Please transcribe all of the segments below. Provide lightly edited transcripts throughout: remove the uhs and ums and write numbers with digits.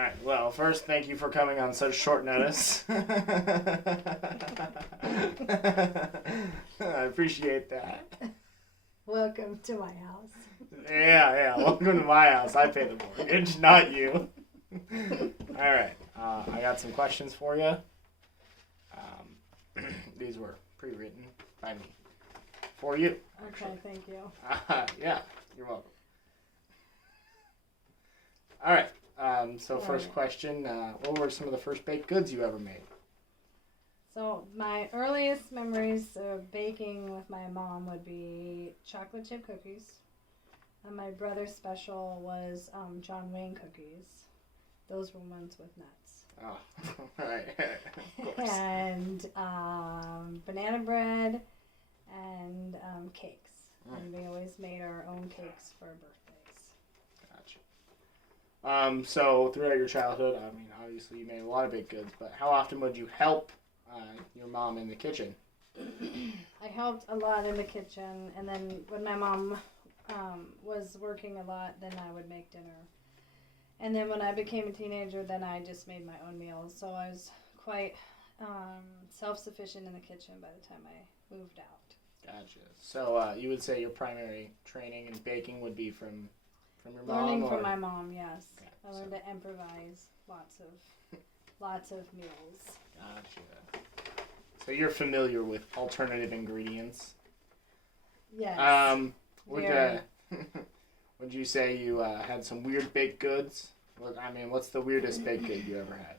right. Well, first, thank you for coming on such short notice. I appreciate that. Welcome to my house. Yeah. Welcome to my house. I pay the mortgage, not you. All right. I got some questions for you. These were pre-written by me. For you. Okay, thank you. Yeah, you're welcome. All right. First question, what were some of the first baked goods you ever made? So my earliest memories of baking with my mom would be chocolate chip cookies. And my brother's special was John Wayne cookies. Those were ones with nuts. Oh, all right. Of course. And banana bread and cakes. And we always made our own cakes for our birthdays. Gotcha. So throughout your childhood, I mean, obviously you made a lot of baked goods, but how often would you help your mom in the kitchen? I helped a lot in the kitchen, and then when my mom was working a lot, then I would make dinner. And then when I became a teenager, then I just made my own meals. So I was quite self-sufficient in the kitchen by the time I moved out. Gotcha. So you would say your primary training in baking would be from your mom? Learning from my mom, yes. Okay, I learned to improvise lots of meals. Gotcha. So you're familiar with alternative ingredients? Yes. Would you say you had some weird baked goods? What's the weirdest baked good you ever had?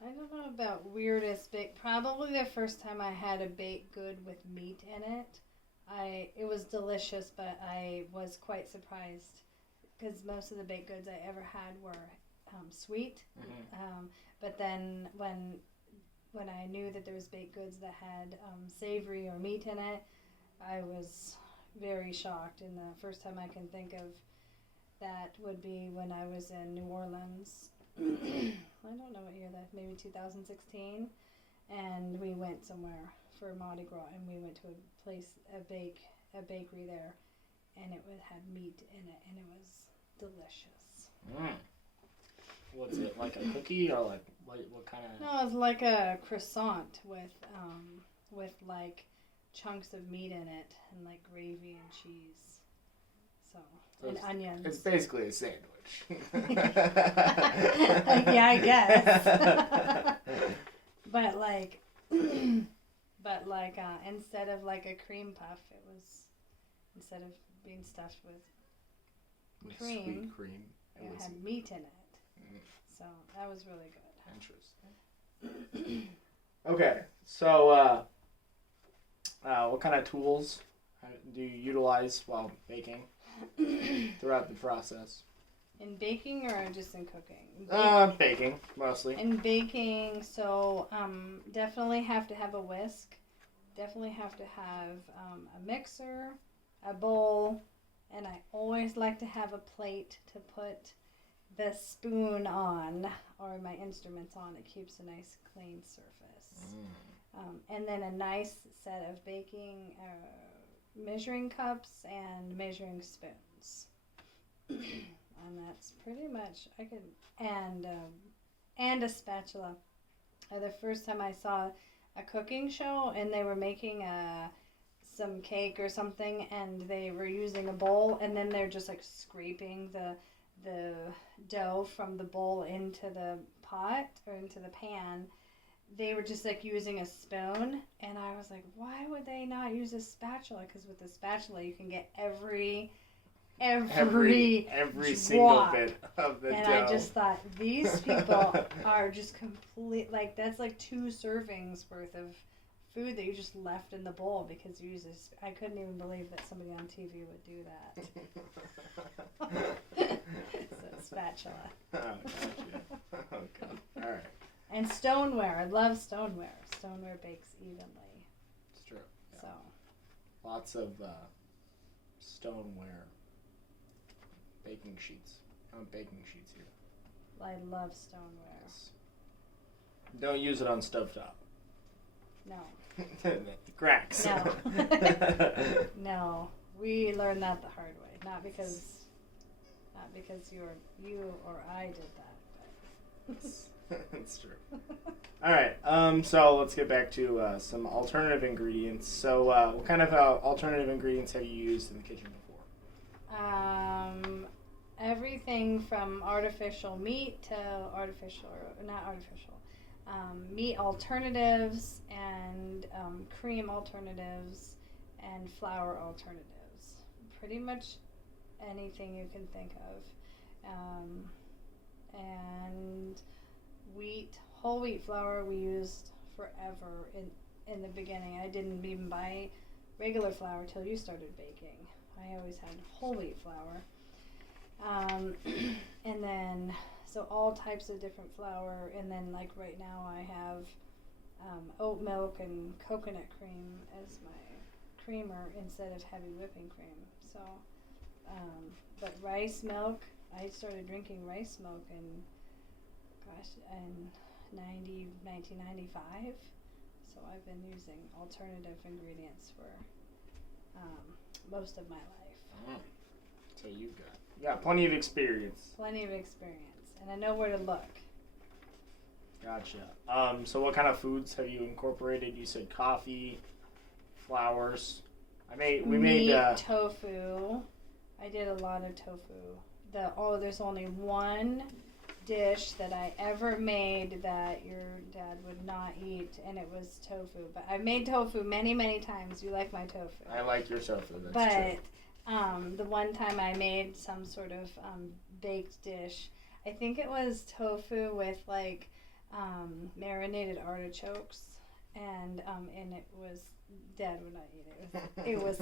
I don't know about weirdest baked. Probably the first time I had a baked good with meat in it. It was delicious, but I was quite surprised because most of the baked goods I ever had were sweet. Mm-hmm. But then when I knew that there was baked goods that had savory or meat in it, I was very shocked. And the first time I can think of that would be when I was in New Orleans. I don't know what year that, maybe 2016. And we went somewhere for Mardi Gras, and we went to a bakery there, and it had meat in it, and it was delicious. What's it, like a cookie, or like what kind of? No, it was like a croissant with like chunks of meat in it, and like gravy and cheese. So and onions. It's basically a sandwich. Yeah, I guess. But instead of like a cream puff, it was, instead of being stuffed with cream, sweet cream, it had meat in it. So that was really good. Interesting. Okay, so what kind of tools do you utilize while baking throughout the process? In baking or just in cooking? Baking, mostly. In baking, so definitely have to have a whisk. Definitely have to have a mixer, a bowl, and I always like to have a plate to put the spoon on, or my instruments on. It keeps a nice clean surface. And then a nice set of baking measuring cups and measuring spoons. And that's pretty much, and a spatula. The first time I saw a cooking show, and they were making some cake or something, and they were using a bowl, and then they're just like scraping the dough from the bowl into the pot or into the pan. They were just like using a spoon, and I was like, why would they not use a spatula? Because with the spatula you can get every single bit of the dough. And I just thought, these people are just complete, like, that's like 2 servings worth of food that you just left in the bowl because you use this. I couldn't even believe that somebody on TV would do that. So, spatula. Oh, gotcha. Okay. All right. And stoneware. I love stoneware. Stoneware bakes evenly. It's true. Yeah. So. Lots of stoneware baking sheets. Baking sheets here. I love stoneware. Yes. Don't use it on stovetop. No. The cracks. No. No. We learned that the hard way. Not because Not because you or I did that. That's true. All right. So let's get back to some alternative ingredients. So what kind of alternative ingredients have you used in the kitchen before? Everything from artificial meat to meat alternatives and cream alternatives and flour alternatives. Pretty much anything you can think of. And whole wheat flour we used forever in the beginning. I didn't even buy regular flour till you started baking. I always had whole wheat flour. And then, so all types of different flour, and then like right now I have oat milk and coconut cream as my creamer instead of heavy whipping cream. So, but rice milk, I started drinking rice milk in 1995. So I've been using alternative ingredients for most of my life. Oh. So you got plenty of experience. Plenty of experience, and I know where to look. Gotcha. So what kind of foods have you incorporated? You said coffee, flours. We made tofu. I did a lot of tofu. There's only one dish that I ever made that your dad would not eat, and it was tofu. But I've made tofu many, many times. You like my tofu. I like your tofu. That's true. The one time I made some sort of baked dish, I think it was tofu with like marinated artichokes, and it was, Dad would not eat it. It was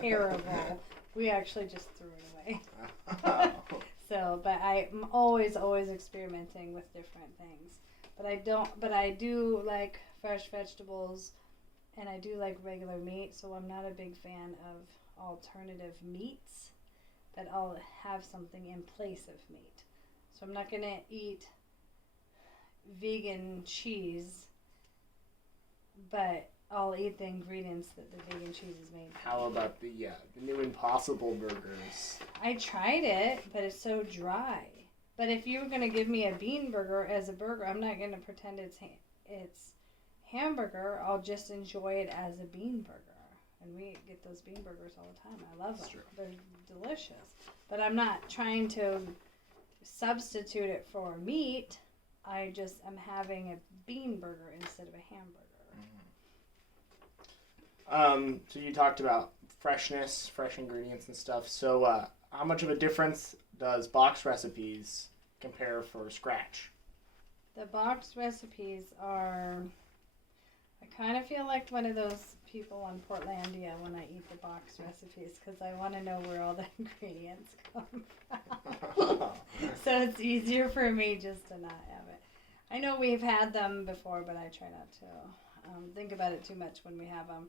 terrible. We actually just threw it away. So, but I'm always experimenting with different things. But I do like fresh vegetables, and I do like regular meat, so I'm not a big fan of alternative meats, but I'll have something in place of meat. So I'm not going to eat vegan cheese, but I'll eat the ingredients that the vegan cheese is made from. How about the new Impossible burgers? I tried it, but it's so dry. But if you were going to give me a bean burger as a burger, I'm not going to pretend it's hamburger. I'll just enjoy it as a bean burger. And we get those bean burgers all the time. I love them. True. They're delicious. But I'm not trying to substitute it for meat. I just am having a bean burger instead of a hamburger. So you talked about fresh ingredients and stuff. So how much of a difference does box recipes compare for scratch? The box recipes are, I kind of feel like one of those people on Portlandia when I eat the box recipes, because I want to know where all the ingredients come from. So it's easier for me just to not have it. I know we've had them before, but I try not to think about it too much when we have them.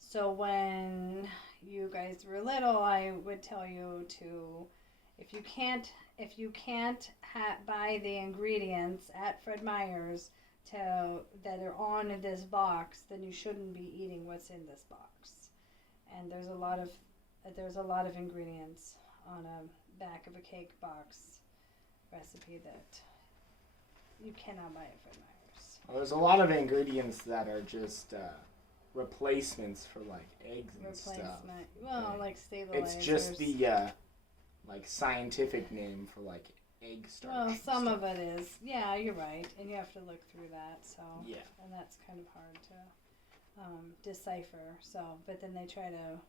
So when you guys were little, I would tell you to, if you can't buy the ingredients at Fred Meyer's that are on this box, then you shouldn't be eating what's in this box. And there's a lot of ingredients on a back of a cake box recipe that you cannot buy at Fred Meyer's. Well, there's a lot of ingredients that are just replacements for like eggs and stuff. Well, like stabilizers. It's just the like scientific name for like egg starch. Well, some of it is. Yeah, you're right, and you have to look through that. So yeah, and that's kind of hard to decipher. So, but then they try to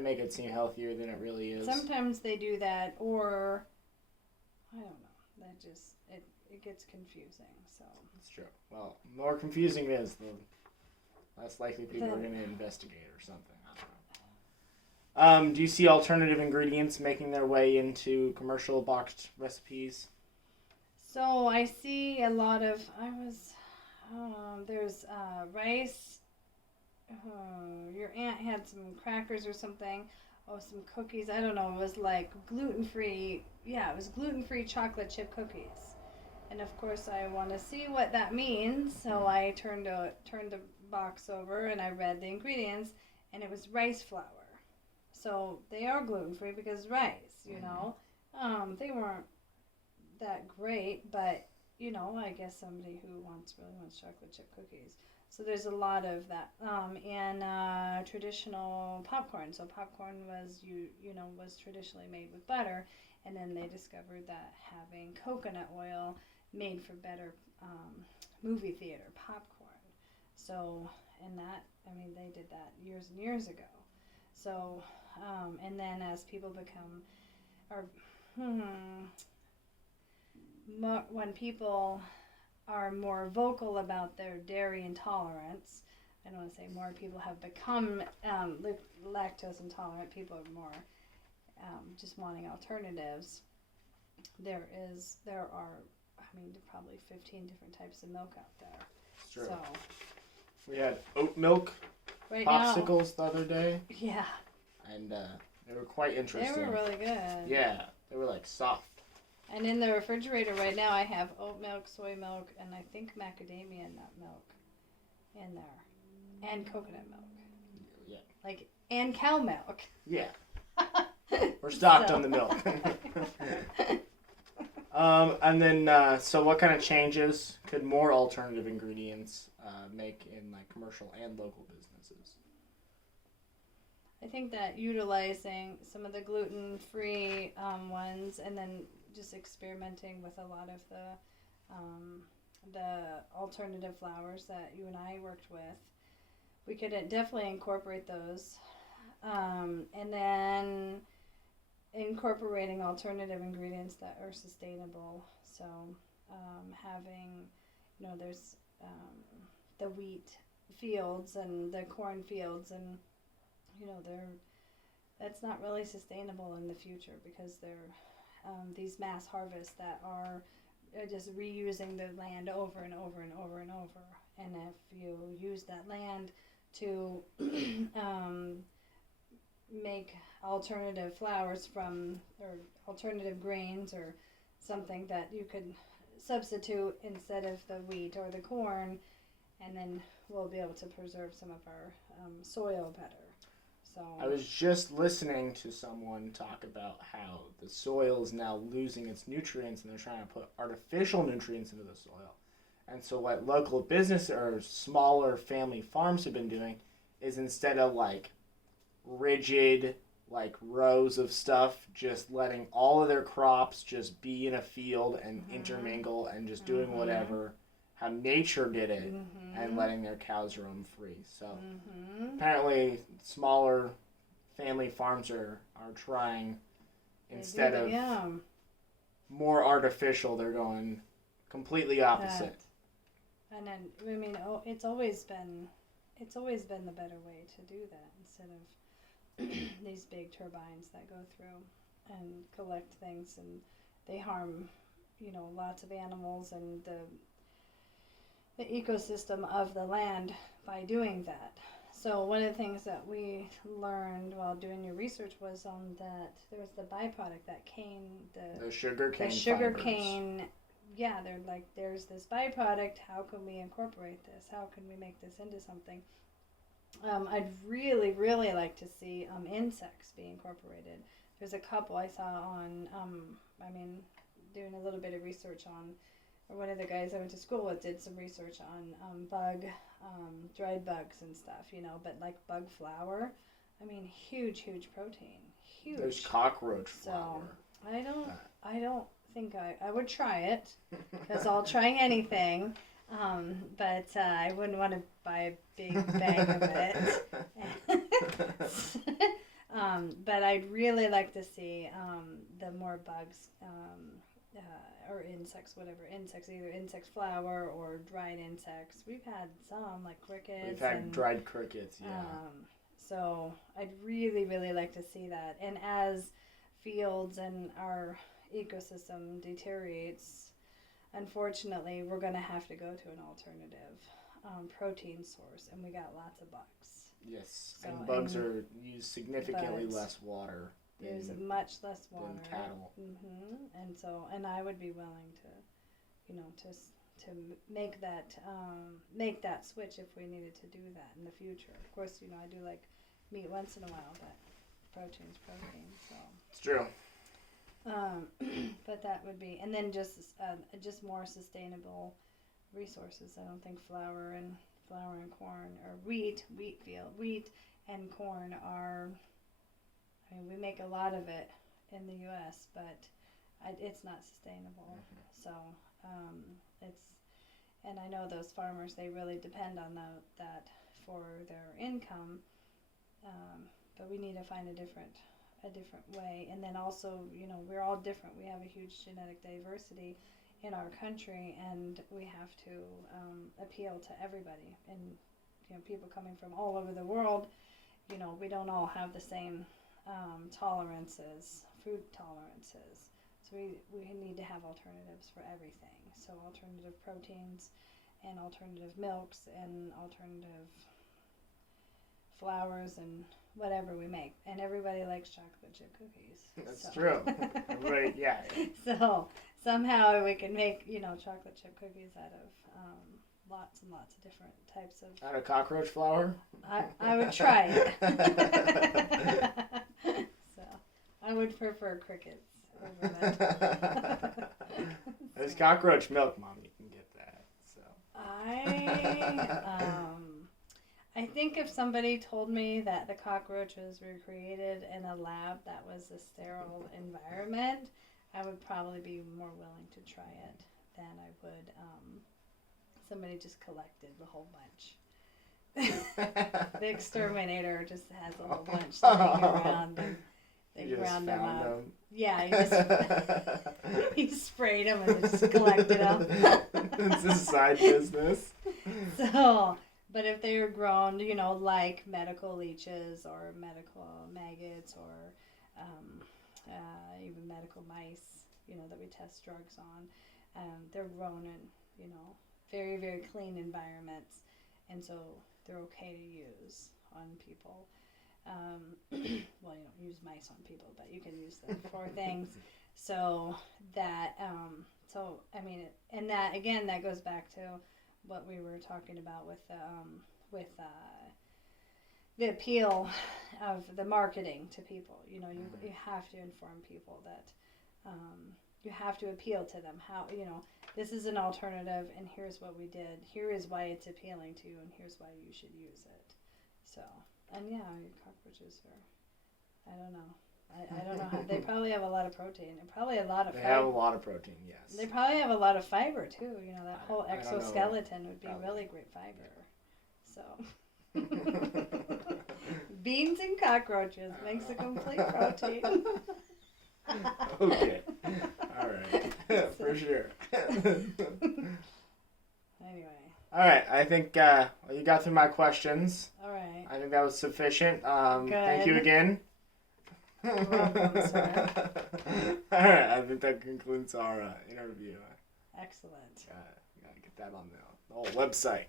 make it seem healthier than it really is. Sometimes they do that, or I don't know. That just it gets confusing. So that's true. Well, the more confusing it is, the less likely people are going to investigate or something. Do you see alternative ingredients making their way into commercial boxed recipes? So I see a lot of, there's rice. Your aunt had some crackers or something. Oh, some cookies. I don't know. It was like gluten-free. Yeah, it was gluten-free chocolate chip cookies. And of course I want to see what that means. So I turned the box over and I read the ingredients, and it was rice flour. So they are gluten free because rice, you know, they weren't that great, but you know, I guess somebody who really wants chocolate chip cookies. So there's a lot of that, and traditional popcorn. So popcorn was was traditionally made with butter, and then they discovered that having coconut oil made for better movie theater popcorn. So and that they did that years and years ago. So and then as people become or when people are more vocal about their dairy intolerance, I don't want to say more people have become lactose intolerant. People are more just wanting alternatives. There are probably 15 different types of milk out there. Sure. So We had oat milk popsicles the other day. Yeah. And they were quite interesting. They were really good. Yeah, they were like soft. And in the refrigerator right now, I have oat milk, soy milk, and I think macadamia nut milk in there, and coconut milk. Yeah. And cow milk. Yeah. We're stocked on the milk. And then, so what kind of changes could more alternative ingredients make in like commercial and local businesses? I think that utilizing some of the gluten-free ones, and then just experimenting with a lot of the alternative flours that you and I worked with, we could definitely incorporate those, and then incorporating alternative ingredients that are sustainable. So having, there's the wheat fields and the corn fields, and that's not really sustainable in the future because they're these mass harvests that are just reusing the land over and over and over and over. And if you use that land to make alternative flours or alternative grains or something that you could substitute instead of the wheat or the corn, and then we'll be able to preserve some of our soil better. So I was just listening to someone talk about how the soil is now losing its nutrients and they're trying to put artificial nutrients into the soil. And so what local business or smaller family farms have been doing is instead of like rigid like rows of stuff, just letting all of their crops just be in a field and intermingle and just doing whatever, how nature did it, and letting their cows roam free. So apparently smaller family farms are trying, instead of more artificial, they're going completely opposite. And then it's always been the better way to do that instead of these big turbines that go through and collect things, and they harm lots of animals and the ecosystem of the land by doing that. So one of the things that we learned while doing your research was that there was the byproduct that the sugar cane. Yeah, they're like, there's this byproduct. How can we incorporate this? How can we make this into something? I'd really, really like to see insects be incorporated. There's a couple I saw on, doing a little bit of research on, or one of the guys I went to school with did some research on dried bugs and stuff, but like bug flour, huge protein, huge. There's cockroach flour. So I don't think I would try it, because I'll try anything, but I wouldn't want to buy a big bag of it. But I'd really like to see the more bugs or insects, either insect flour or dried insects. We've had some, like crickets. We've had dried crickets, yeah. So I'd really, really like to see that. And as fields and our ecosystem deteriorates, unfortunately, we're going to have to go to an alternative protein source, and we got lots of bugs. Yes, so, and bugs are use significantly less water. There's much less water than cattle. And so, and I would be willing to, to make that switch if we needed to do that in the future. Of course, I do like meat once in a while, but protein's protein. So. It's true. But that would be, and then just more sustainable resources. I don't think flour and corn or wheat and corn are. I mean, we make a lot of it in the U.S., but it's not sustainable. So and I know those farmers, they really depend on that for their income. But we need to find a different way. And then also, we're all different. We have a huge genetic diversity in our country, and we have to appeal to everybody. And people coming from all over the world, we don't all have the same food tolerances. So we need to have alternatives for everything. So alternative proteins and alternative milks and alternative flours and whatever we make. And everybody likes chocolate chip cookies. That's true. Everybody, yeah. So somehow we can make, chocolate chip cookies out of lots and lots of different types of... Out of cockroach flour? I would try it. So I would prefer crickets over that. There's cockroach milk, Mom. You can get that. So I think if somebody told me that the cockroaches were created in a lab that was a sterile environment, I would probably be more willing to try it than I would somebody just collected the whole bunch. The exterminator just has a whole bunch sitting around and they ground them up. Yeah, he sprayed them and just collected them. It's a side business. So, but if they were grown, like medical leeches or medical maggots or even medical mice, that we test drugs on, they're grown in, very, very clean environments, and so they're okay to use on people. Well, you don't use mice on people, but you can use them for things. So that, and that again, that goes back to what we were talking about with the appeal of the marketing to people. You have to inform people that you have to appeal to them. How this is an alternative, and here's what we did. Here is why it's appealing to you, and here's why you should use it. So. And yeah, cockroaches are, I don't know. I don't know how, they probably have a lot of protein and probably a lot of fiber. They have a lot of protein, yes. They probably have a lot of fiber too. That whole exoskeleton would be really great fiber. So, beans and cockroaches makes a complete protein. Okay. All right. For sure. Anyway. All right, I think you got through my questions. All right. I think that was sufficient. Good. Thank you again. You're welcome, sir. All right, I think that concludes our interview. Excellent. Gotta get that on the whole website.